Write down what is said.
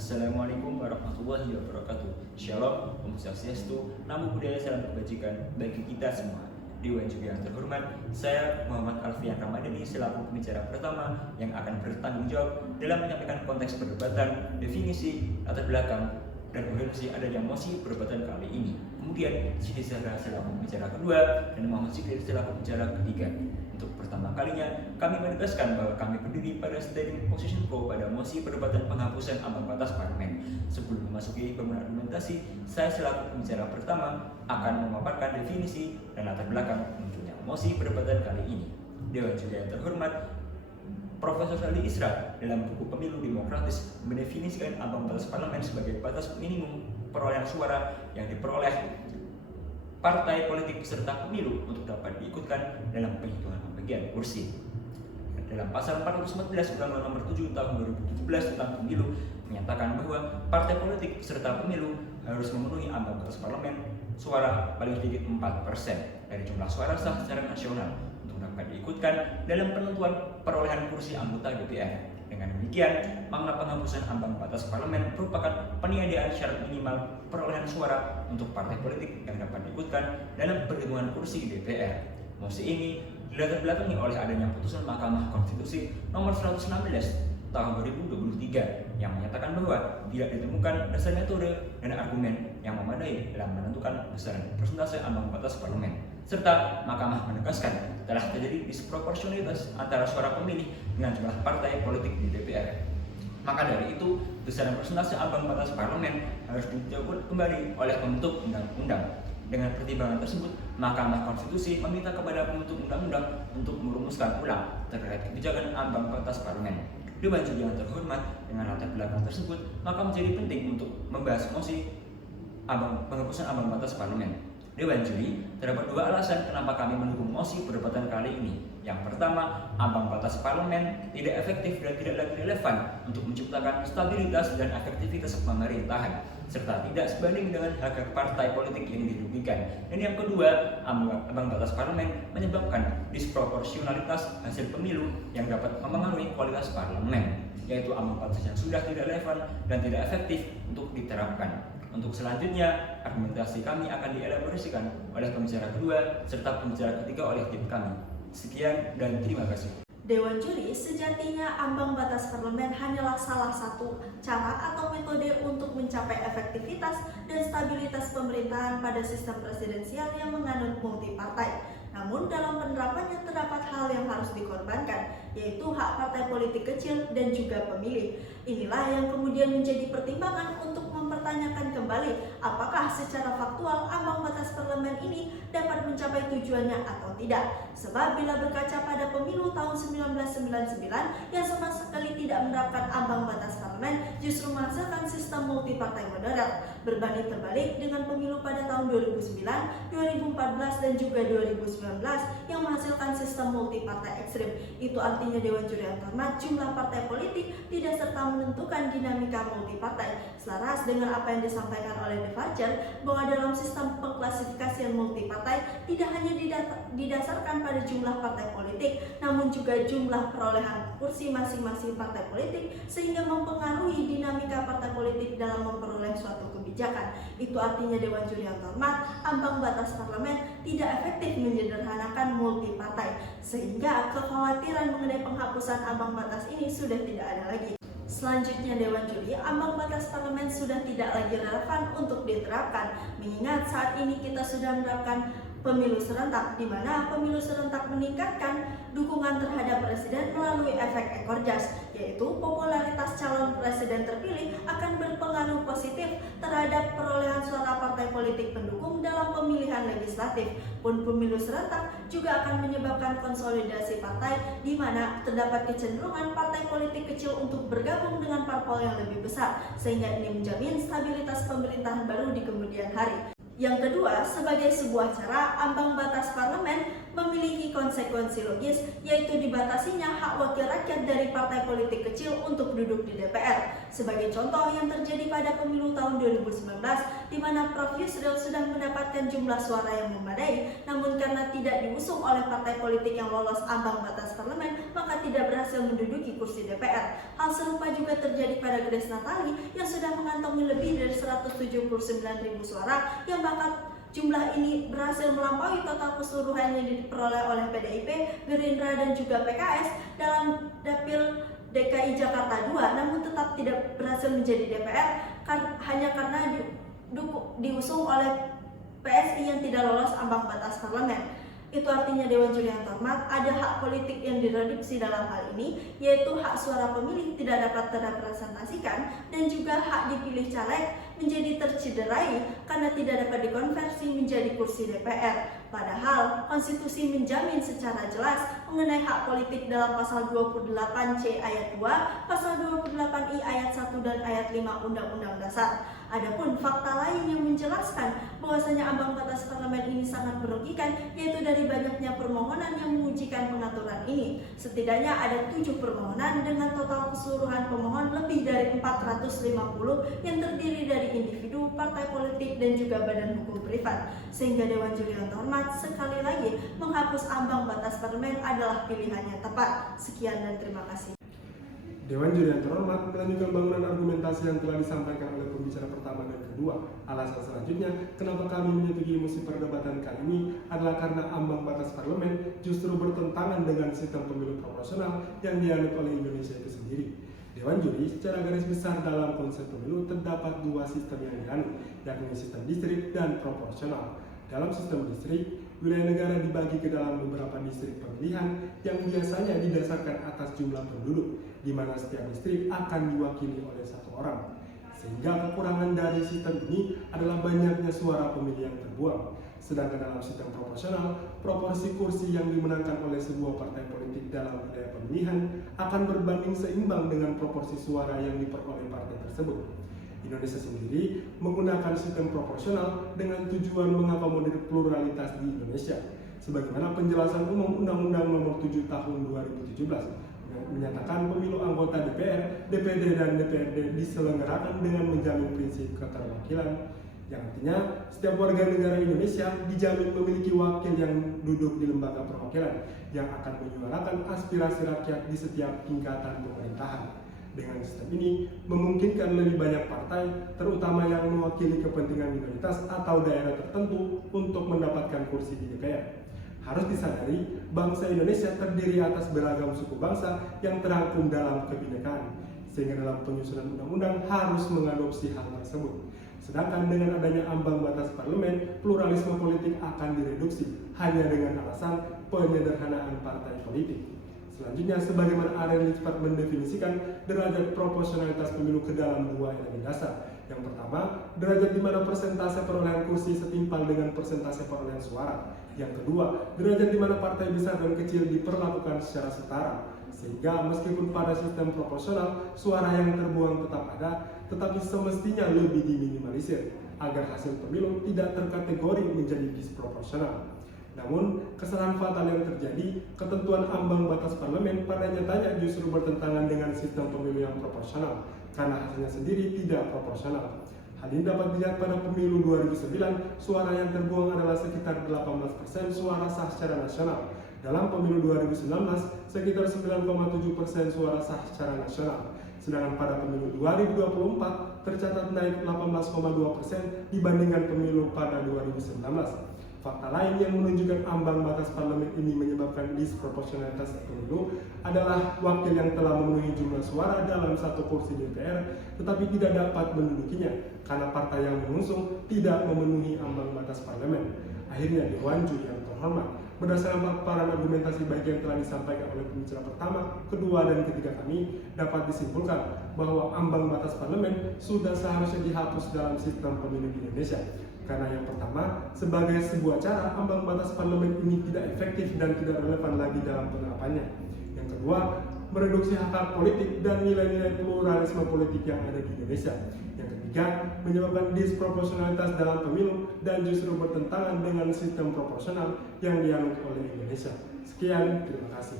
Assalamualaikum warahmatullahi wabarakatuh. Shalom, Om Swastiastu, Namo Buddhaya, salam kebajikan bagi kita semua. Dewan juga yang terhormat, saya Muhammad Alfian Ramadhani selaku pembicara pertama yang akan bertanggung jawab dalam menyampaikan konteks perdebatan, definisi, latar belakang, dan urgensi adanya mosi perdebatan kali ini. Kemudian Siti Zahra selaku pembicara kedua dan Muhammad Zikri selaku pembicara ketiga. Untuk pertama kalinya, kami menegaskan bahwa kami berdiri pada standing position quo pada mosi perdebatan penghapusan ambang batas parlemen. Sebelum memasuki bangunan argumentasi, saya selaku pembicara pertama akan memaparkan definisi dan latar belakang munculnya mosi perdebatan kali ini. Dewan juga yang terhormat, Profesor Saldi Isra dalam buku Pemilu Demokratis mendefinisikan ambang batas parlemen sebagai batas minimum perolehan suara yang diperoleh partai politik peserta pemilu untuk dapat diikutkan dalam penghitungan pembagian kursi. Dalam pasal 414 Undang-Undang Nomor 7 Tahun 2017 tentang Pemilu menyatakan bahwa partai politik peserta pemilu harus memenuhi ambang batas parlemen suara paling sedikit 4% dari jumlah suara sah secara nasional untuk dapat diikutkan dalam penentuan perolehan kursi anggota DPR. Dengan demikian, makna penghapusan ambang batas parlemen merupakan peniadaan syarat minimal perolehan suara untuk partai politik yang dapat diikutkan dalam perhitungan kursi DPR. Mosi ini dilatar belakangi oleh adanya putusan Mahkamah Konstitusi nomor 116 tahun 2023 yang menyatakan bahwa tidak ditemukan dasar metode dan argumen yang memadai dalam menentukan besaran persentase ambang batas parlemen. Serta Mahkamah menegaskan telah terjadi disproporsionalitas antara suara pemilih dengan jumlah partai politik di DPR. Maka dari itu, besaran persentase ambang batas parlemen harus diukur kembali oleh pembentuk undang-undang. Dengan pertimbangan tersebut, Mahkamah Konstitusi meminta kepada pembentuk undang-undang untuk merumuskan ulang terkait kebijakan ambang batas parlemen. Dewan juga yang terhormat, dengan latar belakang tersebut, maka menjadi penting untuk membahas mosi penghapusan ambang batas parlemen. Dewan Juri, terdapat dua alasan kenapa kami mendukung mosi perdebatan kali ini. Yang pertama, ambang batas parlemen tidak efektif dan tidak lagi relevan untuk menciptakan stabilitas dan efektivitas pemerintahan, serta tidak sebanding dengan hak partai politik yang dirugikan. Dan yang kedua, ambang batas parlemen menyebabkan disproporsionalitas hasil pemilu yang dapat mempengaruhi kualitas parlemen, yaitu ambang batas yang sudah tidak relevan dan tidak efektif untuk diterapkan. Untuk selanjutnya, argumentasi kami akan dielaborasikan oleh pembicara kedua serta pembicara ketiga oleh tim kami. Sekian dan terima kasih. Dewan Juri, sejatinya ambang batas parlemen hanyalah salah satu cara atau metode untuk mencapai efektivitas dan stabilitas pemerintahan pada sistem presidensial yang menganut multipartai. Namun dalam penerapannya terdapat hal yang harus dikorbankan, yaitu hak partai politik kecil dan juga pemilih. Inilah yang kemudian menjadi pertimbangan untuk mempertanyakan kembali apakah secara faktual ambang batas parlemen ini dapat mencapai tujuannya atau tidak. Sebab bila berkaca pada pemilu tahun 1999 yang sama sekali tidak menerapkan ambang batas parlemen, justru menghasilkan sistem multipartai moderat. Berbanding terbalik dengan pemilu pada tahun 2009, 2014 dan juga 2019 yang menghasilkan sistem multipartai ekstrim. Itu artinya Dewan Juri yang terhormat, jumlah partai politik tidak serta menentukan dinamika multipartai. Selaras dengan apa yang disampaikan oleh De Fajar, bahwa dalam sistem pengklasifikasian multipartai tidak hanya didasarkan pada jumlah partai politik, namun juga jumlah perolehan kursi masing-masing partai politik, sehingga mempengaruhi dinamika partai politik dalam memperoleh suatu kebijakan. Itu artinya Dewan Juri yang terhormat, ambang batas parlemen tidak efektif menyederhanakan multipartai, sehingga kekhawatiran mengenai penghapusan ambang batas ini sudah tidak ada lagi. Selanjutnya Dewan Juri, ambang batas parlemen sudah tidak lagi relevan untuk diterapkan, mengingat saat ini kita sudah menerapkan pemilu serentak, di mana pemilu serentak meningkatkan dukungan terhadap presiden melalui efek ekor jas, yaitu popularitas calon presiden terpilih akan berpengaruh positif terhadap perolehan suara partai politik pendukung dalam pemilihan legislatif. Pun pemilu serentak juga akan menyebabkan konsolidasi partai, di mana terdapat kecenderungan partai politik kecil untuk bergabung dengan parpol yang lebih besar, sehingga ini menjamin stabilitas pemerintahan baru di kemudian hari. Yang kedua, sebagai sebuah cara, ambang batas parlemen memiliki konsekuensi logis, yaitu dibatasinya hak wakil rakyat dari partai politik kecil untuk duduk di DPR. Sebagai contoh yang terjadi pada pemilu tahun 2019, di mana Prof. Yusril sudah mendapatkan jumlah suara yang memadai, namun karena tidak diusung oleh partai politik yang lolos ambang batas parlemen, maka tidak berhasil menduduki kursi DPR. Hal serupa juga terjadi pada Grace Natali yang sudah mengantongi lebih dari 179.000 suara, yang bahkan jumlah ini berhasil melampaui total keseluruhan yang diperoleh oleh PDIP, Gerindra, dan juga PKS dalam Dapil DKI Jakarta II, namun tetap tidak berhasil menjadi DPR hanya karena diusung oleh PSI yang tidak lolos ambang batas parlemen. Itu artinya Dewan Juri yang terhormat, ada hak politik yang direduksi dalam hal ini, yaitu hak suara pemilih tidak dapat terrepresentasikan dan juga hak dipilih caleg menjadi tercederai karena tidak dapat dikonversi menjadi kursi DPR. Padahal konstitusi menjamin secara jelas mengenai hak politik dalam pasal 28C ayat 2, pasal 28I ayat 1 dan ayat 5 Undang-Undang Dasar. Adapun fakta lain yang menjelaskan bahwasanya ambang batas parlemen ini sangat merugikan, yaitu dari banyaknya permohonan yang mengujikan pengaturan ini. Setidaknya ada 7 permohonan dengan total keseluruhan pemohon lebih dari 450 yang terdiri dari individu, partai politik, dan juga badan hukum privat. Sehingga Dewan Juri yang terhormat sekali lagi menghapus ambang batas parlemen adalah pilihan yang tepat. Sekian dan terima kasih. Dewan Juri yang terhormat melanjutkan bangunan argumentasi yang telah disampaikan oleh pembicara pertama dan kedua. Alasan selanjutnya, kenapa kami menyetujui musim perdebatan kali ini adalah karena ambang batas parlemen justru bertentangan dengan sistem pemilu proporsional yang dianut oleh Indonesia itu sendiri. Dewan Juri secara garis besar dalam konsep pemilu terdapat 2 sistem yang dianut, yakni sistem distrik dan proporsional. Dalam sistem distrik, wilayah negara dibagi ke dalam beberapa distrik pemilihan yang biasanya didasarkan atas jumlah penduduk, di mana setiap distrik akan diwakili oleh 1 orang. Sehingga kekurangan dari sistem ini adalah banyaknya suara pemilih yang terbuang. Sedangkan dalam sistem proporsional, proporsi kursi yang dimenangkan oleh sebuah partai politik dalam wilayah pemilihan akan berbanding seimbang dengan proporsi suara yang diperoleh partai tersebut. Indonesia sendiri menggunakan sistem proporsional dengan tujuan mengakomodir pluralitas di Indonesia. Sebagaimana penjelasan umum Undang-Undang Nomor 7 Tahun 2017 menyatakan pemilu anggota DPR, DPD, dan DPRD diselenggarakan dengan menjamin prinsip keterwakilan, yang artinya setiap warga negara Indonesia dijamin memiliki wakil yang duduk di lembaga perwakilan yang akan menyuarakan aspirasi rakyat di setiap tingkatan pemerintahan. Dengan sistem ini memungkinkan lebih banyak partai, terutama yang mewakili kepentingan minoritas atau daerah tertentu, untuk mendapatkan kursi di DPR. Harus disadari, bangsa Indonesia terdiri atas beragam suku bangsa yang terangkum dalam kebinekaan, sehingga dalam penyusunan undang-undang harus mengadopsi hal tersebut. Sedangkan dengan adanya ambang batas parlemen, pluralisme politik akan direduksi hanya dengan alasan penyederhanaan partai politik. Selanjutnya, sebagaimana Aren Lippert mendefinisikan derajat proporsionalitas pemilu ke dalam 2 elemen dasar. Yang pertama, derajat di mana persentase perolehan kursi setimpal dengan persentase perolehan suara. Yang kedua, derajat di mana partai besar dan kecil diperlakukan secara setara. Sehingga meskipun pada sistem proporsional, suara yang terbuang tetap ada, tetapi semestinya lebih diminimalisir agar hasil pemilu tidak terkategori menjadi disproporsional. Namun, kesalahan fatal yang terjadi, ketentuan ambang batas parlemen pada nyatanya justru bertentangan dengan sistem pemilu yang proporsional, karena hasilnya sendiri tidak proporsional. Hal ini dapat dilihat pada pemilu 2009, suara yang terbuang adalah sekitar 18% suara sah secara nasional. Dalam pemilu 2019, sekitar 9,7% suara sah secara nasional. Sedangkan pada pemilu 2024 tercatat naik 18,2% dibandingkan pemilu pada 2019. Fakta lain yang menunjukkan ambang batas parlemen ini menyebabkan disproporsionalitas pemilu adalah wakil yang telah memenuhi jumlah suara dalam 1 kursi DPR tetapi tidak dapat mendudukinya karena partai yang mengusung tidak memenuhi ambang batas parlemen. Akhirnya Dewan Juri yang terhormat, berdasarkan paparan argumentasi baik yang telah disampaikan oleh pembicara pertama, kedua, dan ketiga kami, dapat disimpulkan bahwa ambang batas parlemen sudah seharusnya dihapus dalam sistem pemilu di Indonesia. Karena yang pertama, sebagai sebuah cara, ambang batas parlemen ini tidak efektif dan tidak relevan lagi dalam penerapannya. Yang kedua, mereduksi hak politik dan nilai-nilai pluralisme politik yang ada di Indonesia. Yang ketiga, menyebabkan disproporsionalitas dalam pemilu dan justru bertentangan dengan sistem proporsional yang dianut oleh Indonesia. Sekian, terima kasih.